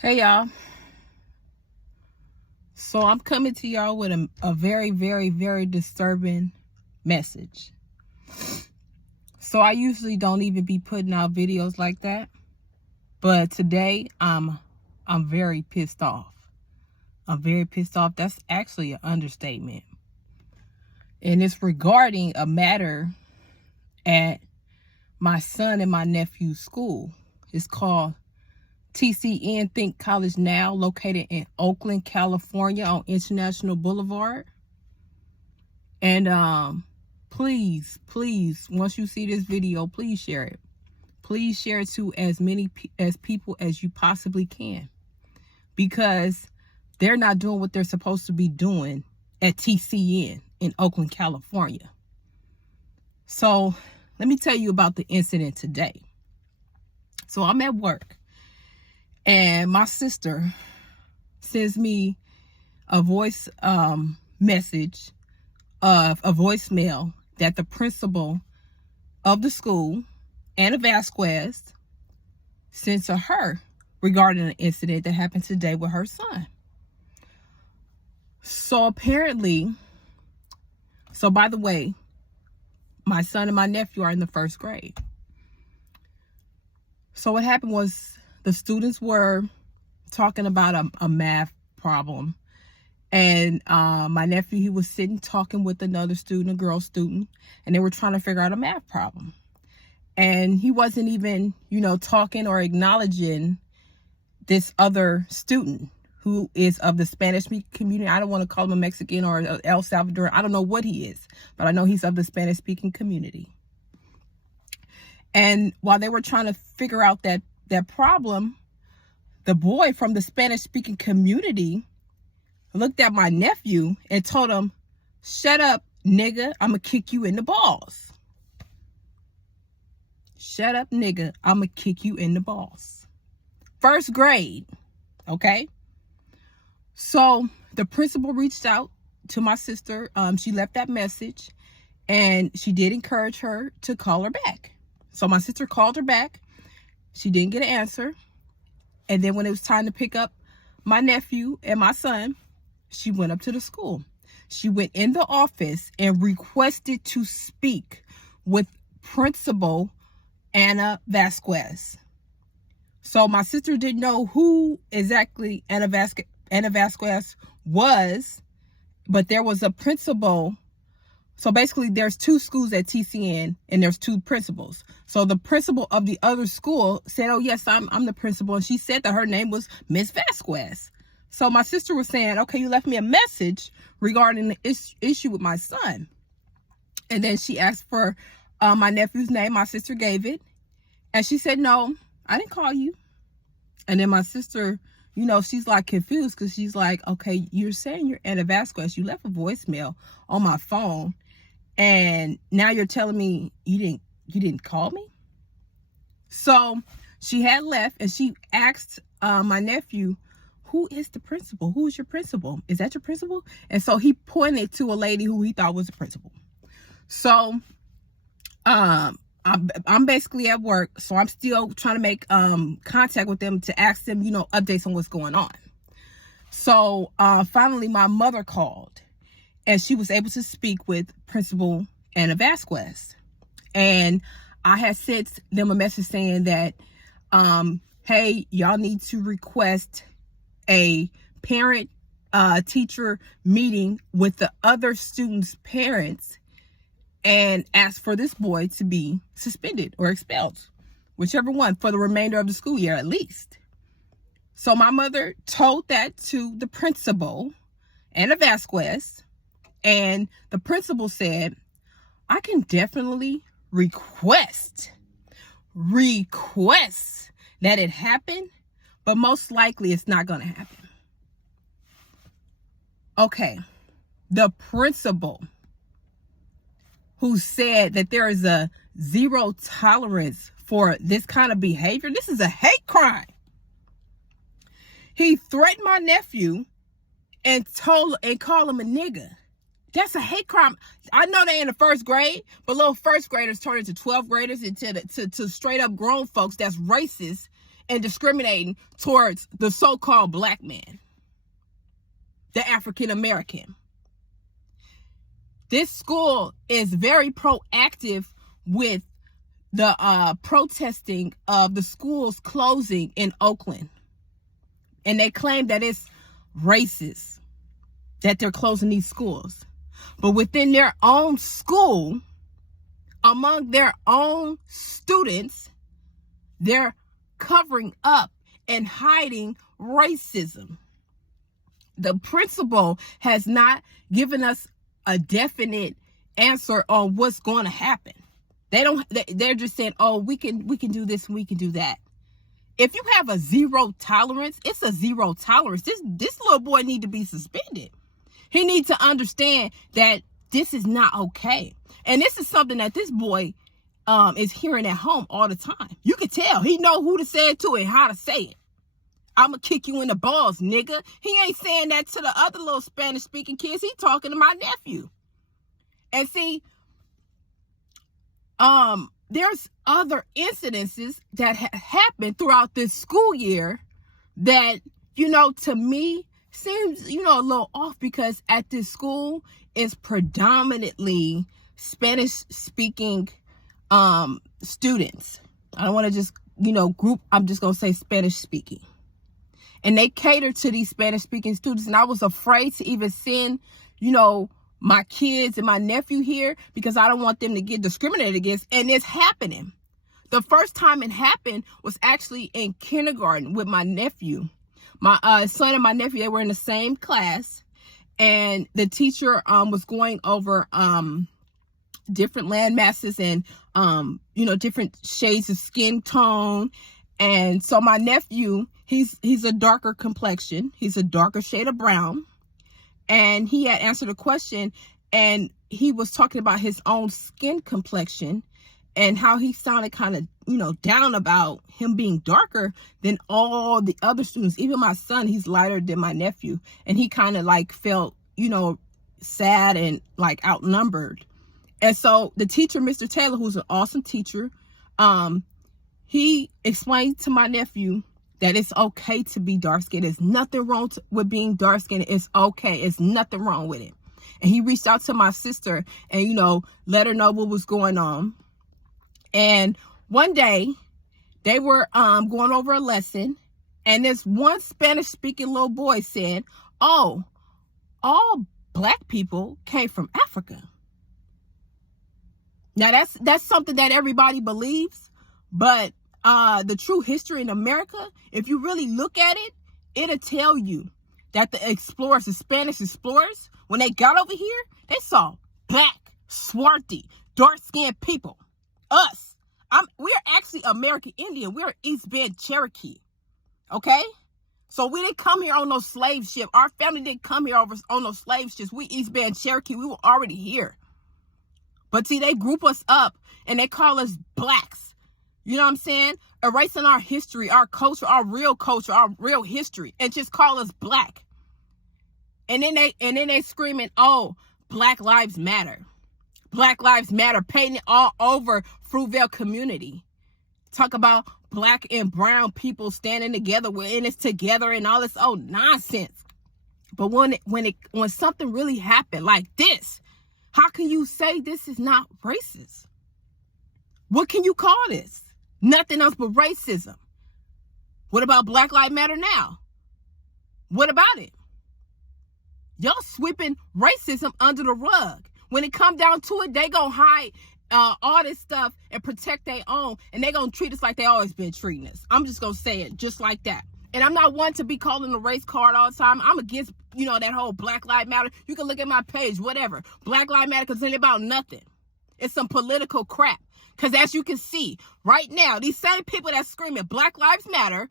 Hey y'all. So I'm coming to y'all with a very, very, very disturbing message. So I usually don't even be putting out videos like that. But today I'm very pissed off. I'm very pissed off. That's actually an understatement. And it's regarding a matter at my son and my nephew's school. It's called TCN Think College Now, located in Oakland, California on International Boulevard. And please, once you see this video, please share it. Please share it to as many people as you possibly can, because they're not doing what they're supposed to be doing at TCN in Oakland, California. So let me tell you about the incident today. So I'm at work, and my sister sends me a voice message of a voicemail that the principal of the school, Anna Vasquez, sent to her regarding an incident that happened today with her son. So apparently, by the way, my son and my nephew are in the first grade. So what happened was the students were talking about a math problem. And my nephew, he was sitting talking with another student, a girl student, and they were trying to figure out a math problem. And he wasn't even, talking or acknowledging this other student who is of the Spanish-speaking community. I don't want to call him a Mexican or El Salvador. I don't know what he is, but I know he's of the Spanish-speaking community. And while they were trying to figure out that problem, the boy from the Spanish-speaking community looked at my nephew and told him, "Shut up, nigga, I'ma kick you in the balls." Shut up, nigga, I'ma kick you in the balls. First grade, okay? So the principal reached out to my sister. She left that message, and she did encourage her to call her back. So my sister called her back. She didn't get an answer. And then when it was time to pick up my nephew and my son, she went up to the school. She went in the office and requested to speak with Principal Anna Vasquez. So my sister didn't know who exactly Anna Vasquez was, but there was a principal. So basically there's two schools at TCN and there's two principals. So the principal of the other school said, "Oh yes, I'm the principal." And she said that her name was Miss Vasquez. So my sister was saying, "Okay, you left me a message regarding the issue with my son." And then she asked for my nephew's name. My sister gave it. And she said, "No, I didn't call you." And then my sister, she's like confused, because she's like, "Okay, you're saying you're Anna Vasquez. You left a voicemail on my phone, and now you're telling me you didn't call me?" So she had left, and she asked my nephew, "Who is the principal? Who is your principal? Is that your principal?" And so he pointed to a lady who he thought was the principal. So I'm basically at work, so I'm still trying to make contact with them to ask them, updates on what's going on. So finally my mother called, and she was able to speak with Principal Anna Vasquez. And I had sent them a message saying that, hey, y'all need to request a parent teacher meeting with the other students' parents and ask for this boy to be suspended or expelled, whichever one, for the remainder of the school year at least. So my mother told that to the principal, Anna Vasquez, and the principal said, "I can definitely request that it happen, but most likely it's not going to happen." Okay, the principal who said that there is a zero tolerance for this kind of behavior. This is a hate crime. He threatened my nephew and called him a nigga. That's a hate crime. I know they're in the first grade, but little first graders turn into 12th graders and to straight up grown folks. That's racist and discriminating towards the so-called black man, the African American. This school is very proactive with the protesting of the schools closing in Oakland. And they claim that it's racist that they're closing these schools. But within their own school, among their own students, they're covering up and hiding racism. The principal has not given us a definite answer on what's going to happen. They're just saying, oh, we can do this and we can do that. If you have a zero tolerance, it's a zero tolerance. This little boy need to be suspended. He needs to understand that this is not okay. And this is something that this boy is hearing at home all the time. You can tell he know who to say it to and how to say it. I'ma kick you in the balls, nigga. He ain't saying that to the other little Spanish-speaking kids. He talking to my nephew. And see, there's other incidences that happened throughout this school year that, to me, seems, a little off, because at this school is predominantly Spanish-speaking students. I don't want to just, group. I'm just going to say Spanish-speaking. And they cater to these Spanish-speaking students. And I was afraid to even send, my kids and my nephew here, because I don't want them to get discriminated against. And it's happening. The first time it happened was actually in kindergarten with my nephew. My son and my nephew, they were in the same class. And the teacher was going over different land masses and, different shades of skin tone. And so my nephew, he's a darker complexion. He's a darker shade of brown. And he had answered a question, and he was talking about his own skin complexion and how he sounded kind of, down about him being darker than all the other students. Even my son, he's lighter than my nephew. And he kind of felt, sad and outnumbered. And so the teacher, Mr. Taylor, who's an awesome teacher, he explained to my nephew that it's okay to be dark-skinned. There's nothing wrong with being dark-skinned. It's okay. It's nothing wrong with it. And he reached out to my sister and, let her know what was going on. And one day they were going over a lesson, and this one Spanish-speaking little boy said, oh, all black people came from Africa. Now that's something that everybody believes, but the true history in America, if you really look at it, it'll tell you that the explorers, the Spanish explorers, when they got over here, they saw black, swarthy, dark-skinned people. Us. We're actually American Indian. We're East Bend Cherokee. Okay? So we didn't come here on no slave ship. Our family didn't come here on no slave ships. We East Bend Cherokee. We were already here. But see, they group us up and they call us blacks. You know what I'm saying? Erasing our history, our culture, our real history, and just call us black. And then they screaming, oh, Black Lives Matter. Black Lives Matter, painting it all over Fruitvale community. Talk about black and brown people standing together, we're in this together and all this nonsense. But when something really happened like this, how can you say this is not racist? What can you call this? Nothing else but racism. What about Black Lives Matter now? What about it? Y'all sweeping racism under the rug. When it come down to it, they gonna hide all this stuff and protect their own, and they gonna treat us like they always been treating us. I'm just gonna say it just like that. And I'm not one to be calling the race card all the time. I'm against, that whole Black Lives Matter. You can look at my page, whatever. Black Lives Matter, because it's about nothing. It's some political crap. Because as you can see, right now, these same people that screaming Black Lives Matter,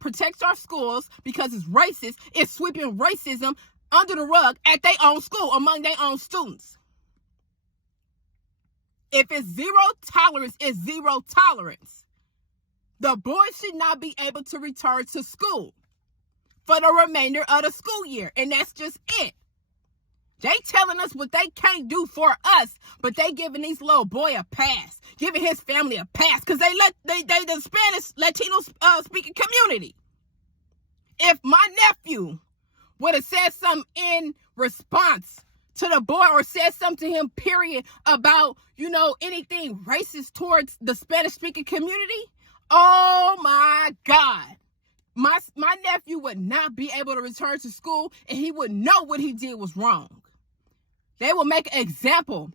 protect our schools because it's racist, it's sweeping racism under the rug at their own school, among their own students. If it's zero tolerance, it's zero tolerance. The boys should not be able to return to school for the remainder of the school year. And that's just it. They telling us what they can't do for us, but they giving these little boy a pass, giving his family a pass, because they the Spanish Latino speaking community. If my nephew would have said something in response to the boy, or said something to him, period, about, anything racist towards the Spanish speaking community, oh my God, my nephew would not be able to return to school, and he would know what he did was wrong. They will make an example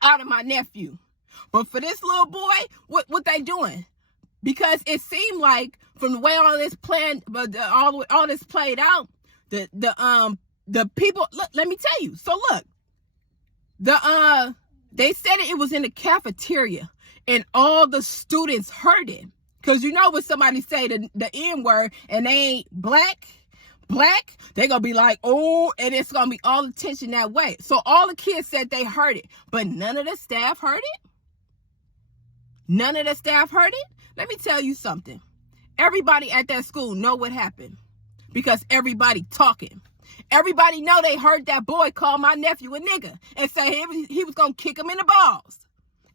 out of my nephew. But for this little boy, what they doing? Because it seemed like, from the way all this planned, all this played out, the people, look, let me tell you. So look, they said it was in the cafeteria, and all the students heard it. Because when somebody say the N word and they ain't black, they gonna be like, oh, and it's gonna be all attention that way. So all the kids said they heard it, but none of the staff heard it. None of the staff heard it. Let me tell you something. Everybody at that school know what happened, because everybody talking. Everybody know they heard that boy call my nephew a nigga and say he was gonna kick him in the balls.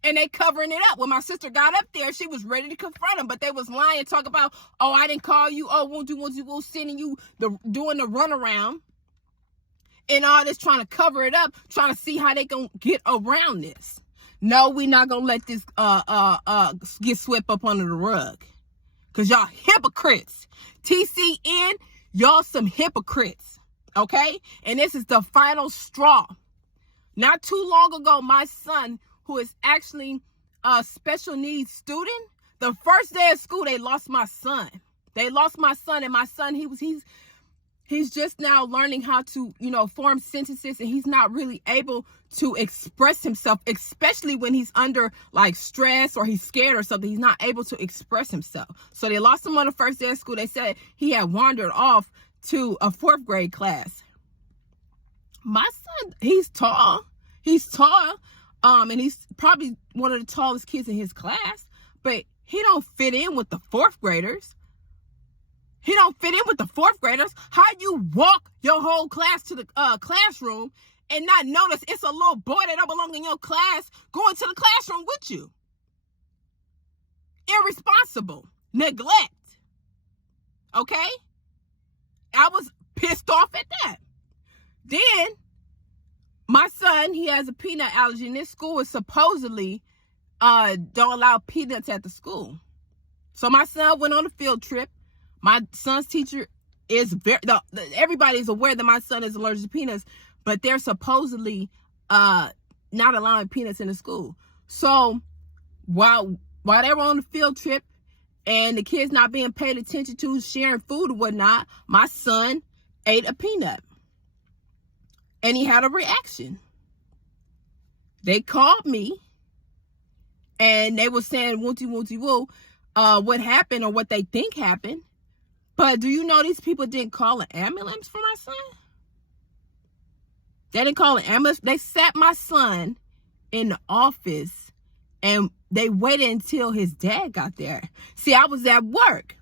And they covering it up. When my sister got up there, she was ready to confront him, but they was lying, talk about, oh, I didn't call you, oh, won't you, sending you doing the runaround and all this, trying to cover it up, trying to see how they gonna get around this. No, we not gonna let this get swept up under the rug, because y'all hypocrites. TCN, y'all some hypocrites, okay? And this is the final straw. Not too long ago, my son, who is actually a special needs student, the first day of school, they lost my son. They lost my son, and my son, he's just now learning how to, form sentences, and he's not really able to express himself, especially when he's under like stress or he's scared or something. He's not able to express himself. So they lost him on the first day of school. They said he had wandered off to a 4th grade class. My son, he's tall. And he's probably one of the tallest kids in his class, but he don't fit in with the 4th graders. He don't fit in with the 4th graders. How you walk your whole class to the classroom and not notice it's a little boy that don't belong in your class going to the classroom with you? Irresponsible. Neglect. Okay? I was pissed off at that. Then, my son, he has a peanut allergy, and this school is supposedly don't allow peanuts at the school. So my son went on a field trip. My son's teacher is everybody's aware that my son is allergic to peanuts, but they're supposedly not allowing peanuts in the school. So while they were on the field trip and the kids not being paid attention to, sharing food or whatnot, my son ate a peanut. And he had a reaction. They called me, and they were saying, woonty, woo, what happened or what they think happened. But do you know these people didn't call an ambulance for my son? They didn't call an ambulance. They sat my son in the office, and they waited until his dad got there. See, I was at work.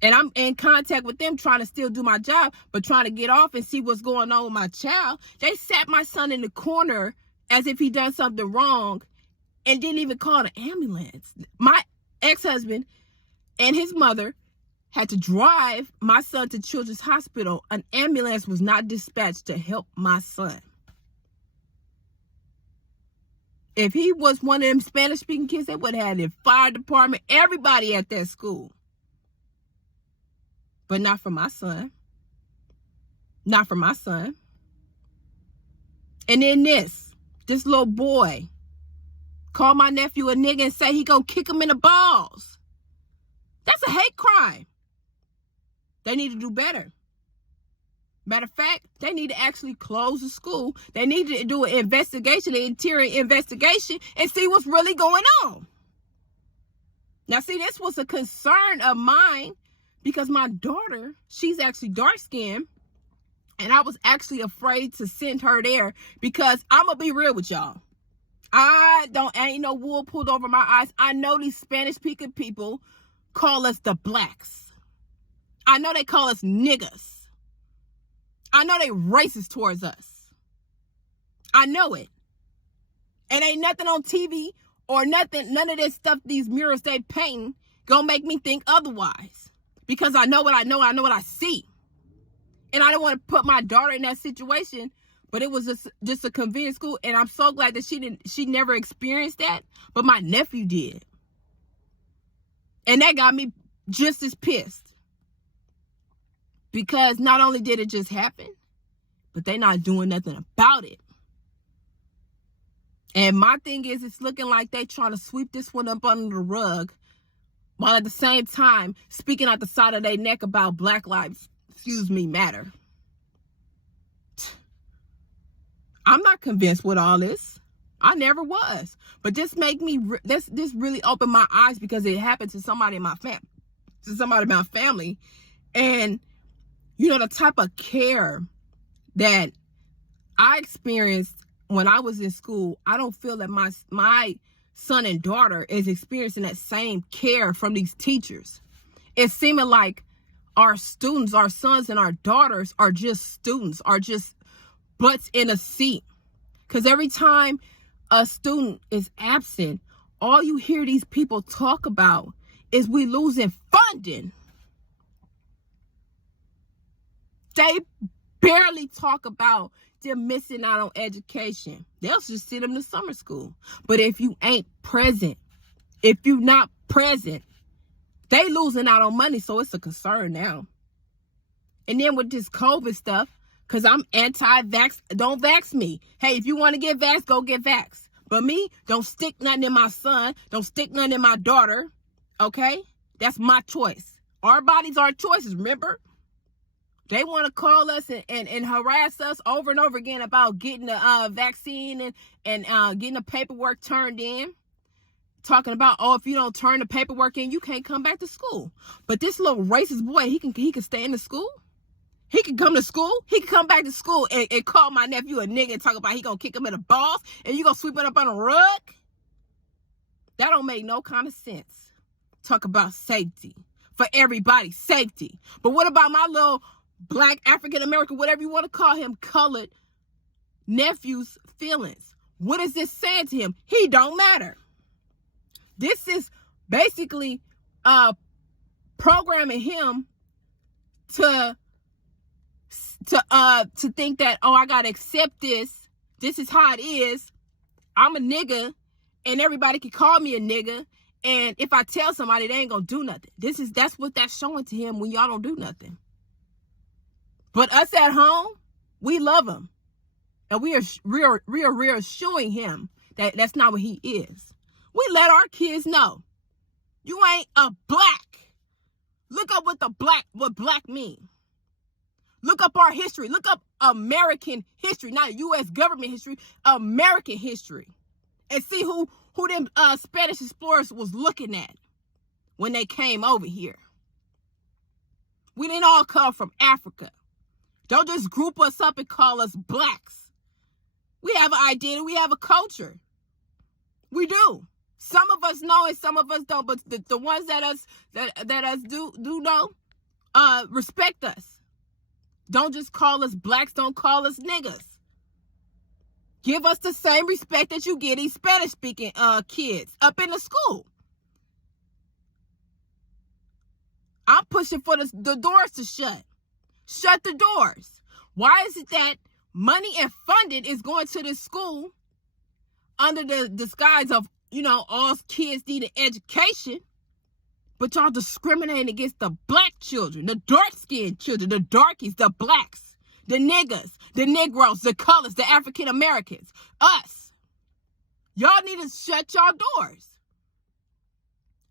And I'm in contact with them, trying to still do my job, but trying to get off and see what's going on with my child. They sat my son in the corner as if he done something wrong and didn't even call an ambulance. My ex-husband and his mother had to drive my son to Children's Hospital. An ambulance was not dispatched to help my son. If he was one of them Spanish-speaking kids, they would have had the fire department, everybody at that school. But not for my son. Not for my son. And then this little boy called my nephew a nigga and say he gonna kick him in the balls. That's a hate crime. They need to do better. Matter of fact, they need to actually close the school. They need to do an investigation, an interior investigation, and see what's really going on. Now, see, this was a concern of mine, because my daughter, she's actually dark-skinned, and I was actually afraid to send her there, because I'm going to be real with y'all. Ain't no wool pulled over my eyes. I know these Spanish-speaking people call us the blacks. I know they call us niggas. I know they racist towards us. I know it. And ain't nothing on TV or nothing, none of this stuff, these murals they painting, gonna make me think otherwise. Because I know what I know what I see. And I don't want to put my daughter in that situation, but it was just a convenient school. And I'm so glad that she never experienced that, but my nephew did. And that got me just as pissed. Because not only did it just happen, but they not doing nothing about it. And my thing is, it's looking like they trying to sweep this one up under the rug, while at the same time speaking out the side of their neck about Black Lives, matter. I'm not convinced with all this. I never was. But this really opened my eyes, because it happened to somebody in my family. And you know, the type of care that I experienced when I was in school, I don't feel that my son and daughter is experiencing that same care from these teachers. It's seeming like our students, our sons and our daughters are just students, are just butts in a seat. Because every time a student is absent, all you hear these people talk about is we losing funding. They barely talk about them missing out on education. They'll just send them to summer school. But if you ain't present, if you're not present, they losing out on money. So it's a concern now. And then with this COVID stuff, because I'm anti-vax, don't vax me. Hey, if you want to get vaxxed, go get vaxxed. But me, don't stick nothing in my son. Don't stick nothing in my daughter. Okay? That's my choice. Our bodies are choices, remember? They want to call us and harass us over and over again about getting the vaccine and getting the paperwork turned in. Talking about, oh, if you don't turn the paperwork in, you can't come back to school. But this little racist boy, he can stay in the school. He can come to school. He can come back to school and call my nephew a nigga and talk about he gonna kick him in the balls and you gonna sweep it up on a rug. That don't make no kind of sense. Talk about safety. For everybody's safety. But what about my little Black, African American, whatever you want to call him, colored nephew's feelings? What is this saying to him? He don't matter. This is basically programming him to think that, oh, I gotta accept this. This is how it is. I'm a nigga, and everybody can call me a nigga. And if I tell somebody, they ain't gonna do nothing. That's what that's showing to him when y'all don't do nothing. But us at home, we love him. And we are reassuring him that that's not what he is. We let our kids know. You ain't a black. Look up what black mean. Look up our history. Look up American history, not U.S. government history, American history. And see who them Spanish explorers was looking at when they came over here. We didn't all come from Africa. Don't just group us up and call us blacks. We have an identity. We have a culture. We do. Some of us know and some of us don't. But the ones that us do know, respect us. Don't just call us blacks. Don't call us niggas. Give us the same respect that you get these Spanish-speaking kids up in the school. I'm pushing for the doors to shut. Shut the doors. Why is it that money and funding is going to this school under the disguise of, all kids need an education, but y'all discriminating against the black children, the dark-skinned children, the darkies, the blacks, the niggas, the Negroes, the colors, the African Americans, us. Y'all need to shut y'all doors.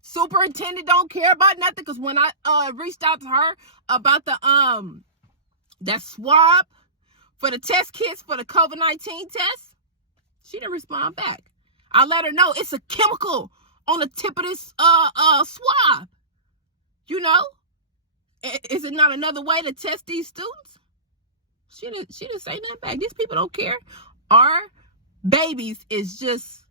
Superintendent don't care about nothing, because when I reached out to her about that swab for the test kits for the COVID-19 test, she didn't respond back. I let her know it's a chemical on the tip of this swab. Is it not another way to test these students? She didn't say nothing back. These people don't care. Our babies is just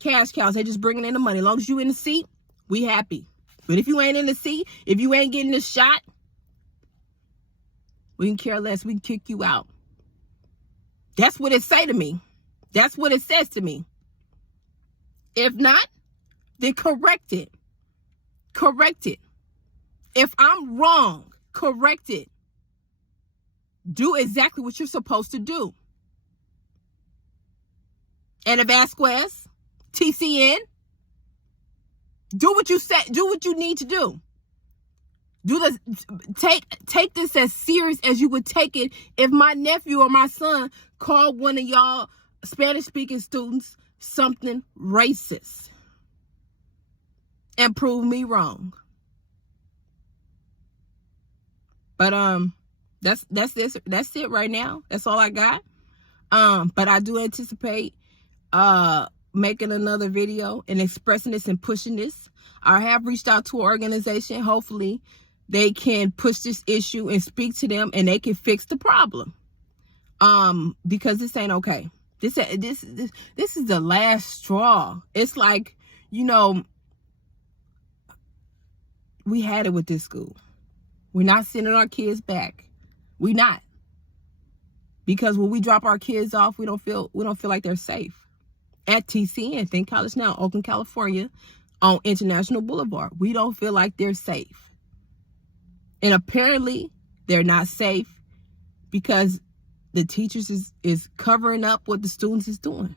cash cows. They just bringing in the money. As long as you in the seat, we happy. But if you ain't in the seat, if you ain't getting the shot, we can care less. We can kick you out. That's what it say to me. That's what it says to me. If not, then correct it. Correct it. If I'm wrong, correct it. Do exactly what you're supposed to do. Anna Vasquez, TCN, do what you said. Do what you need to do. Do this. Take this as serious as you would take it if my nephew or my son called one of y'all Spanish-speaking students something racist and prove me wrong. But that's it right now. That's all I got. But I do anticipate making another video and expressing this and pushing this. I have reached out to an organization. Hopefully they can push this issue and speak to them and they can fix the problem. Because this ain't okay. This is the last straw. It's like, you know, we had it with this school. We're not sending our kids back. We're not. Because when we drop our kids off, we don't feel like they're safe. At TCN, Think College Now, Oakland, California, on International Boulevard, we don't feel like they're safe. And apparently, they're not safe because the teachers is covering up what the students is doing,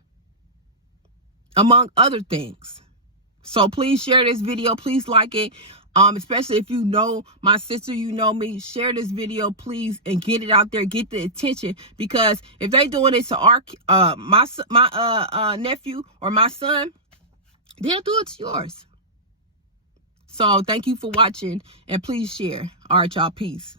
among other things. So please share this video. Please like it. Especially if you know my sister, you know me, share this video, please, and get it out there, get the attention. Because if they doing it to our my nephew or my son, they'll do it to yours. So thank you for watching, and please share. All right, y'all, peace.